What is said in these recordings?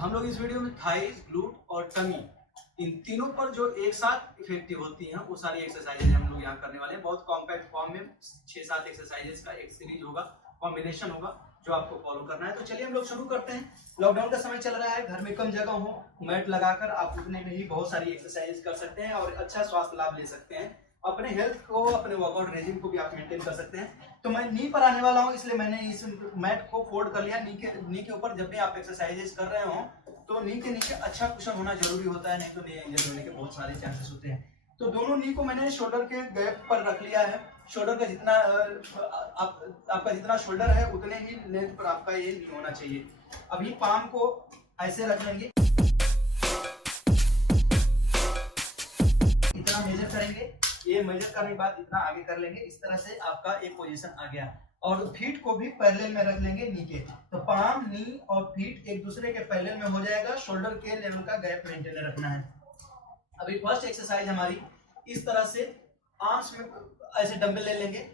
हम लोग इस वीडियो में थाइस, ग्लूट और टमी इन तीनों पर जो एक साथ इफेक्टिव होती हैं वो सारी एक्सरसाइजेज हम लोग यहाँ करने वाले हैं। बहुत कॉम्पैक्ट फॉर्म में 6-7 एक्सरसाइजेज का एक सीरीज होगा, कॉम्बिनेशन होगा जो आपको फॉलो करना है। तो चलिए हम लोग शुरू करते हैं। लॉकडाउन का समय चल रहा है, घर में कम जगह हो, मैट लगाकर आप उतने में ही बहुत सारी एक्सरसाइज कर सकते हैं और अच्छा स्वास्थ्य लाभ ले सकते हैं। अपने हेल्थ को, अपने वर्कआउट रेजिम को भी आप मेंटेन कर सकते हैं। तो मैं नी पर आने वाला हूँ, इसलिए मैंने इस मैट को फोल्ड कर लिया। नी के ऊपर जब भी आप एक्सरसाइजेज कर रहे हो तो नी के नीचे अच्छा कुशन होना जरूरी होता है, नहीं तो नी इंजर होने के बहुत सारे चांसेस होते हैं। तो दोनों नी को मैंने शोल्डर के गैप पर रख लिया है। शोल्डर का जितना आपका जितना शोल्डर है उतने ही लेंथ पर आपका ये नी होना चाहिए। अभी पाम को ऐसे रख लेंगे, इतना मेजर करेंगे। ये मेजर करने के बाद इतना आगे कर लेंगे। इस तरह से आपका एक पोजीशन आ गया और फीट को भी पैरेलल में रख लेंगे नी के। तो पाम, नी और फीट एक दूसरे के पैरेलल में हो जाएगा। शोल्डर के लेवल का गैप मेंटेन रखना है। अभी फर्स्ट एक्सरसाइज हमारी इस तरह से आर्म्स में ऐसे डंबल ले लेंगे।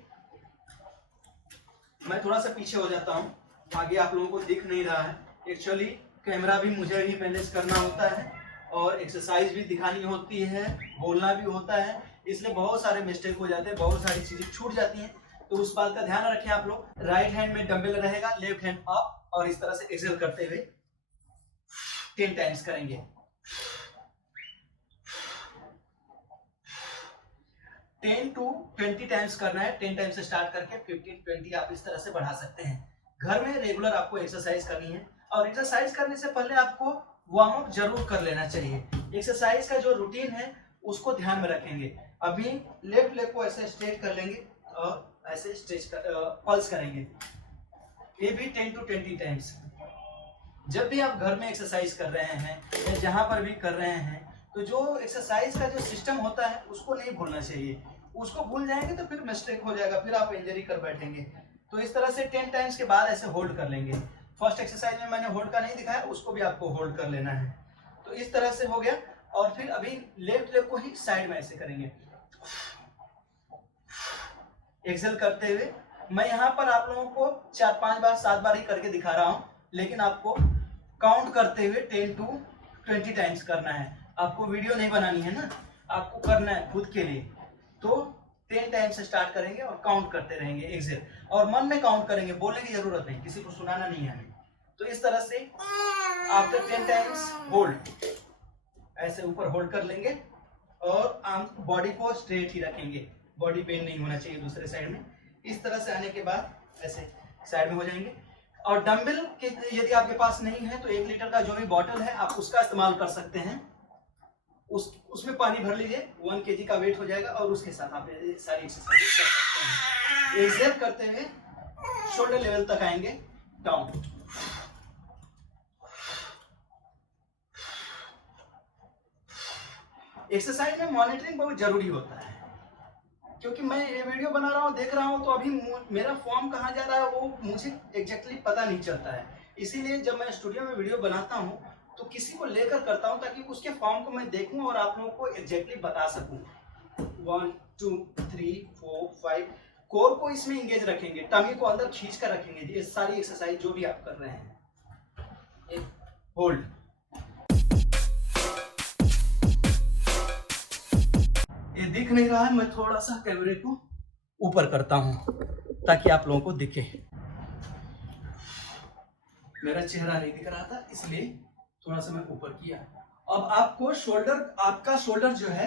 मैं थोड़ा सा पीछे हो जाता हूँ, आगे आप लोगों को दिख नहीं रहा है। एक्चुअली कैमरा भी मुझे ही मैनेज करना होता है और एक्सरसाइज भी दिखानी होती है, बोलना भी होता है, इसलिए बहुत सारे मिस्टेक हो जाते हैं, बहुत सारी चीजें छूट जाती हैं। तो उस बात का ध्यान रखें आप लोग। राइट हैंड में डंबल रहेगा, लेफ्ट हैंड अप और इस तरह से एक्सेल करते हुए 10 टाइम्स करेंगे। 10 to 20 टाइम्स करना है। 10 टाइम्स से स्टार्ट करके 15-20 आप इस तरह से बढ़ा सकते हैं। घर में रेगुलर आपको एक्सरसाइज करनी है और एक्सरसाइज करने से पहले आपको वार्म अप जरूर कर लेना चाहिए। एक्सरसाइज का जो रूटीन है उसको ध्यान में रखेंगे। अभी लेफ्ट लेग को ऐसे स्ट्रेच कर लेंगे और ऐसे स्ट्रेच पल्स करेंगे। ये भी 10 to 20 टाइम्स। जब भी आप घर में एक्सरसाइज कर रहे हैं या जहां पर भी कर रहे हैं तो जो एक्सरसाइज का जो सिस्टम होता है उसको नहीं भूलना चाहिए। उसको भूल जाएंगे तो फिर मिस्टेक हो जाएगा, फिर आप इंजरी कर बैठेंगे। तो इस तरह से 10 टाइम्स के बाद ऐसे होल्ड कर लेंगे। फर्स्ट एक्सरसाइज में मैंने होल्ड का नहीं दिखाया, उसको भी आपको होल्ड कर लेना है। तो इस तरह से हो गया और फिर अभी लेफ्ट लेग को ही साइड में ऐसे करेंगे, एक्सेल करते हुए। मैं यहाँ पर आप लोगों को 4-5 बार 7 बार ही करके दिखा रहा हूँ, लेकिन आपको काउंट करते हुए 10 to 20 टाइम्स करना है। आपको वीडियो नहीं बनानी है ना, आपको करना है खुद के लिए। तो 10 टाइम्स से स्टार्ट करेंगे और काउंट करते रहेंगे एक्सेल, और मन में काउंट करेंगे, बोलने की जरूरत नहीं, किसी को सुनाना नहीं है हमें। तो इस तरह से आफ्टर 10 टाइम्स होल्ड, ऐसे ऊपर होल्ड कर लेंगे और आर्म बॉडी को स्ट्रेट ही रखेंगे, बॉडी बेंड नहीं होना चाहिए दूसरे साइड में। इस तरह से आने के बाद ऐसे साइड में हो जाएंगे। और डंबल के यदि आपके पास नहीं है तो 1 लीटर का जो भी बॉटल है आप उसका इस्तेमाल कर सकते हैं। उसमें पानी भर लीजिए, 1 kg का वेट हो जाएगा और उसके साथ आप सारी एक्सरसाइज कर सकते हैं। एक्सेल करते हुए शोल्डर लेवल तक आएंगे, डाउन। एक्सरसाइज में मॉनिटरिंग बहुत जरूरी होता है, क्योंकि मैं ये वीडियो बना रहा हूँ, देख रहा हूँ, तो अभी मेरा फॉर्म कहाँ जा रहा है वो मुझे एग्जैक्टली पता नहीं चलता है। इसीलिए जब मैं स्टूडियो में वीडियो बनाता हूँ तो किसी को लेकर करता हूँ ताकि उसके फॉर्म को मैं देखूं और आप लोगों को एग्जैक्टली बता सकूं। 1 2 3 4 5 कोर को इसमें इंगेज रखेंगे, टमी को अंदर खींच कर रखेंगे। ये सारी एक्सरसाइज जो भी आप कर रहे हैं, होल्ड। ये दिख नहीं रहा है, मैं थोड़ा सा कैमरे को ऊपर करता हूं ताकि आप लोगों को दिखे। मेरा चेहरा नहीं दिख रहा था इसलिए थोड़ा सा मैं ऊपर किया। अब आपको आपका शोल्डर जो है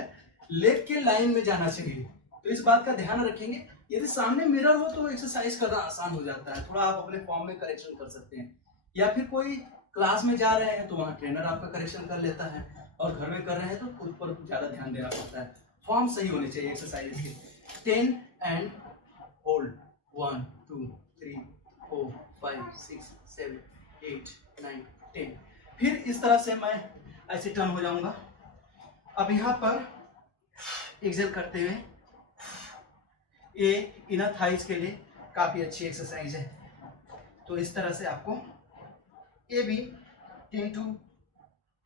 लेग के लाइन में जाना चाहिए, तो इस बात का ध्यान रखेंगे। यदि सामने मिरर हो तो एक्सरसाइज करना आसान हो जाता है, थोड़ा आप अपने फॉर्म में करेक्शन कर सकते हैं। या फिर कोई क्लास में जा रहे हैं तो वहाँ ट्रेनर आपका करेक्शन कर लेता है, और घर में कर रहे हैं तो खुद पर ज्यादा ध्यान देना पड़ता है। फॉर्म सही होने चाहिए एक्सरसाइज के। 10 एंड होल्ड, 1 2 3 4 5 6 7 8 9 10। फिर इस तरह से मैं ऐसे टर्न हो जाऊंगा। अब यहाँ पर एक्सेल करते हुए, ये इनर थाइज के लिए काफी अच्छी एक्सरसाइज है। तो इस तरह से आपको ये भी 10 to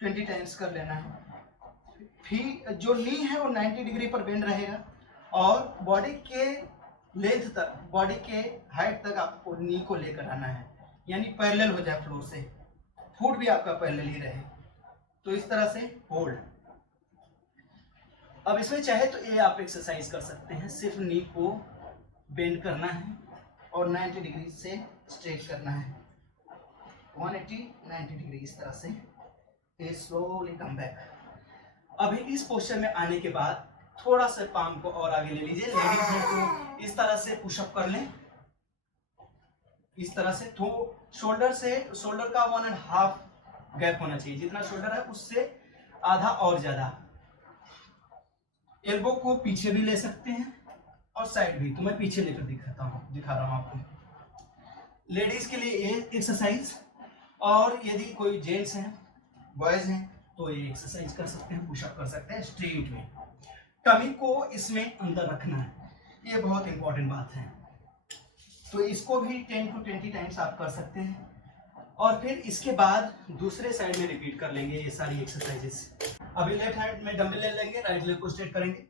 20 टाइम्स कर लेना है। फिर जो नी है वो 90 डिग्री पर बेंड रहेगा और बॉडी के लेंथ तक, बॉडी के हाइट तक आपको नी को लेकर आना है, यानी पैरेलल हो जाए फ्लोर से। फुट भी आपका पैरेलली रहे। तो इस तरह से होल्ड। अब इसमें चाहे तो ये आप एक्सरसाइज कर सकते हैं, सिर्फ नी को बेंड करना है और 90 डिग्री से स्ट्रेट करना है, 180 90 डिग्री इस तरह से। फिर स्लोली कम बैक। अभी इस पोस्चर में आने के बाद थोड़ा सा पाम को और आगे ले लीजिए। लेडीज हैं तो इस तरह से पुशअप कर लें, इस तरह से। तो शोल्डर का 1.5 गैप होना चाहिए, जितना शोल्डर है उससे आधा और ज्यादा। एल्बो को पीछे भी ले सकते हैं और साइड भी, तो मैं पीछे लेकर दिखा रहा हूं आपको। लेडीज के लिए ये एक्सरसाइज, और यदि कोई जेंट्स हैं, बॉयज हैं, तो ये एक्सरसाइज कर सकते हैं, पुशअप कर सकते हैं स्ट्रेट में। टमी को इसमें अंदर रखना है, ये बहुत इंपॉर्टेंट बात है। तो इसको भी 10 to 20 टाइम्स आप कर सकते हैं, और फिर इसके बाद दूसरे साइड में रिपीट कर लेंगे ये सारी एक्सरसाइजेस। अभी लेफ्ट हैंड में डंबल ले लेंगे, राइट लेग को स्ट्रेट करेंगे,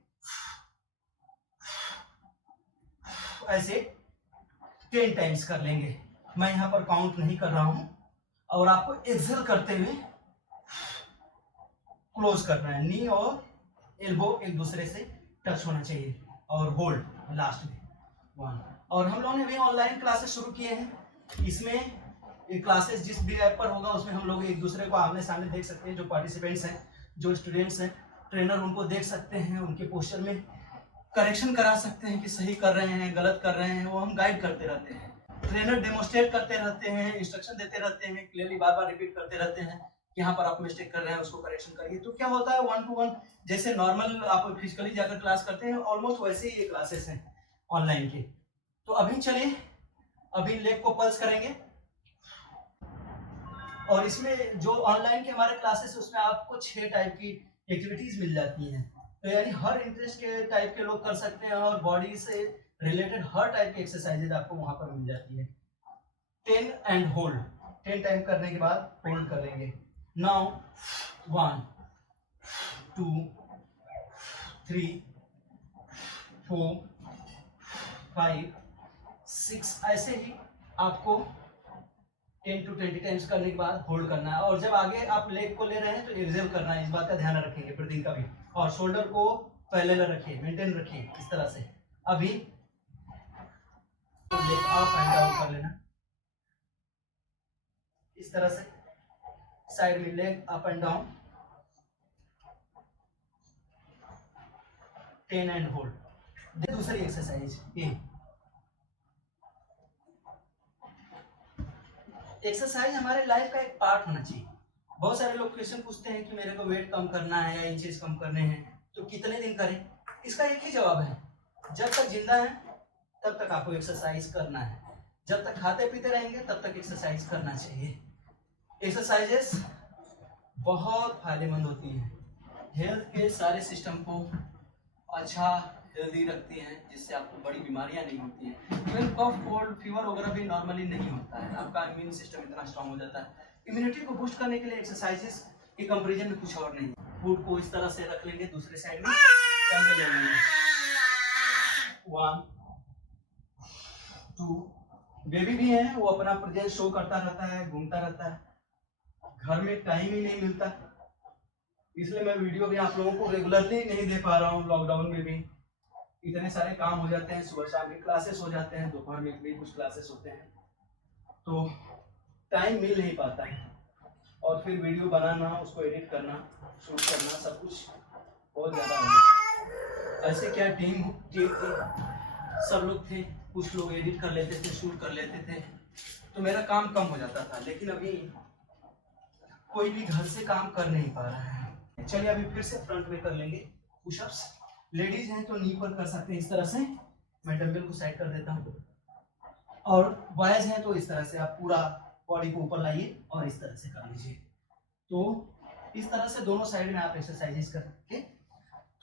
ऐसे 10 टाइम्स कर लेंगे। मैं यहां पर काउंट नहीं कर रहा हूं, और आपको एक्सेल करते हुए क्लोज करना है। नी और एल्बो एक दूसरे से टच होना चाहिए, और होल्ड लास्ट में 1। और हम लोगों ने भी ऑनलाइन क्लासेस शुरू किए हैं, इसमें ये क्लासेस जिस भी ऐप पर होगा उसमें हम लोग एक दूसरे को आमने सामने देख सकते हैं। जो पार्टिसिपेंट्स हैं, जो स्टूडेंट्स हैं, ट्रेनर उनको देख सकते हैं, उनके पोस्चर में करेक्शन करा सकते हैं कि सही कर रहे हैं गलत कर रहे हैं, वो हम गाइड करते रहते हैं। ट्रेनर डेमोस्ट्रेट करते रहते हैं, इंस्ट्रक्शन देते रहते हैं, क्लियरली बार बार रिपीट करते रहते हैं, यहाँ पर आप मिस्टेक कर रहे हैं उसको करेक्शन करिए। तो क्या होता है, 1 to 1 जैसे नॉर्मल आप फिजिकली जाकर क्लास करते हैं, ऑलमोस्ट वैसे ही ये क्लासेस हैं ऑनलाइन के। तो अभी चलिए, अभी लेग को पल्स करेंगे। और इसमें जो ऑनलाइन के हमारे क्लासेस, उसमें आपको 6 टाइप की एक्टिविटीज मिल जाती हैं। तो यानी हर इंटरेस्ट के टाइप के लोग कर सकते हैं, और बॉडी से रिलेटेड हर टाइप की एक्सरसाइजेज आपको वहां पर मिल जाती है। 10 एंड होल्ड, 10 टाइम करने के बाद होल्ड कर लेंगे। नाउ 1 2 3 4 5 6, ऐसे ही आपको 10 to 20 टाइम्स करने के बाद होल्ड करना है। और जब आगे आप लेग को ले रहे हैं तो एक्सेल करना है, इस बात का ध्यान रखेंगे ब्रीथिंग का भी। और शोल्डर को पैरेलल रखिए, मेंटेन रखिए इस तरह से। अभी लेग अप एंड डाउन कर लेना इस तरह से, साइड में leg up and down, 10 and hold. दूसरी एक्सरसाइज, ये एक्सरसाइज हमारे लाइफ का एक पार्ट होना चाहिए। बहुत सारे लोग क्वेश्चन पूछते हैं कि मेरे को वेट कम करना है या इंचेस कम करने हैं, तो कितने दिन करें? इसका एक ही जवाब है, जब तक जिंदा है तब तक आपको एक्सरसाइज करना है। जब तक खाते पीते रहेंगे तब तक एक्सरसाइज करना चाहिए। एक्सरसाइजेस बहुत फायदेमंद होती हैं, हेल्थ के सारे सिस्टम को अच्छा हेल्दी रखती हैं, जिससे आपको बड़ी बीमारियां नहीं होती हैं। इवन कफ कोल्ड फीवर वगैरह भी नॉर्मली नहीं होता है, आपका इम्यून सिस्टम इतना स्ट्रांग हो जाता है। इम्यूनिटी को बूस्ट करने के लिए एक्सरसाइजेस के कंपैरिजन में कुछ और नहीं। फूड को इस तरह से रख लेंगे, दूसरे साइड में 1 2। बेबी भी है, वो अपना प्रेजेंस शो करता रहता है, घूमता रहता है, घर में टाइम ही नहीं मिलता, इसलिए मैं वीडियो भी आप लोगों को रेगुलरली नहीं दे पा रहा हूँ। लॉकडाउन में भी इतने सारे काम हो जाते हैं, सुबह शाम की क्लासेस हो जाते हैं, दोपहर में भी कुछ क्लासेस होते हैं, तो टाइम मिल नहीं पाता है। और फिर वीडियो बनाना, उसको एडिट करना, शूट करना, सब कुछ बहुत ज़्यादा हो। ऐसे क्या टीम थी, सब लोग थे, कुछ लोग एडिट कर लेते थे, शूट कर लेते थे, तो मेरा काम कम हो जाता था। लेकिन अभी कोई भी घर से काम कर नहीं पा रहा है। चलिए अभी फिर से फ्रंट में कर लेंगे पुशअप्स। लेडीज हैं तो नी पर कर सकते हैं इस तरह से, मैं डंबल को साइड कर देता हूँ। और बॉयज हैं तो इस तरह से आप पूरा बॉडी को ऊपर लाइए और इस तरह से कर लीजिए। तो इस तरह से दोनों साइड में आप एक्सरसाइजेस करके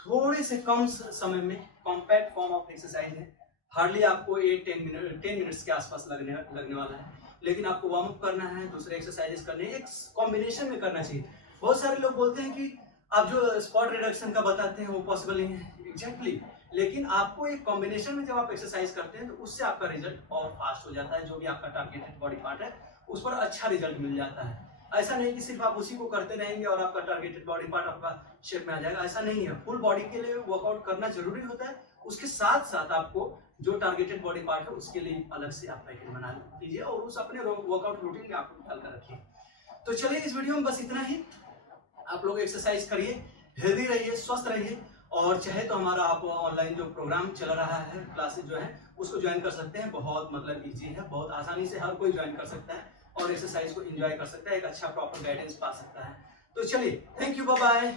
थोड़े से कम समय में कॉम्पैक्ट फॉर्म ऑफ एक्सरसाइज है। हार्डली आपको 10 मिनट्स के आसपास लगने वाला है, लेकिन आपको वार्म अप करना है, दूसरे एक्सरसाइजेस करने, एक कॉम्बिनेशन में करना चाहिए। बहुत सारे लोग बोलते हैं कि आप जो स्पॉट रिडक्शन का बताते हैं वो पॉसिबल नहीं है, एग्जैक्टली, लेकिन आपको एक कॉम्बिनेशन में जब आप एक्सरसाइज करते हैं तो उससे आपका रिजल्ट और फास्ट हो जाता है। जो भी आपका टारगेटेड बॉडी पार्ट है उस पर अच्छा रिजल्ट मिल जाता है। ऐसा नहीं कि सिर्फ आप उसी को करते रहेंगे और आपका टारगेटेड बॉडी पार्ट आपका शेप में आ जाएगा, ऐसा नहीं है। फुल बॉडी के लिए वर्कआउट करना जरूरी होता है, उसके साथ साथ आपको जो टारगेटेड बॉडी पार्ट है उसके लिए अलग से आप पैकेट बना लीजिए और उस अपने वर्कआउट रूटीन में आपको डाल कर रखिए। तो चलिए इस वीडियो में बस इतना ही। आप लोग एक्सरसाइज करिए, हेल्दी रहिए, स्वस्थ रहिए, और चाहे तो हमारा आप ऑनलाइन जो प्रोग्राम चल रहा है, क्लासेस जो है उसको ज्वाइन कर सकते हैं। बहुत मतलब इजी है, बहुत आसानी से हर कोई ज्वाइन कर सकता है और एक्सरसाइज को एंजॉय कर सकता है, एक अच्छा प्रॉपर गाइडेंस पा सकता है। तो चलिए, थैंक यू, बाय बाय।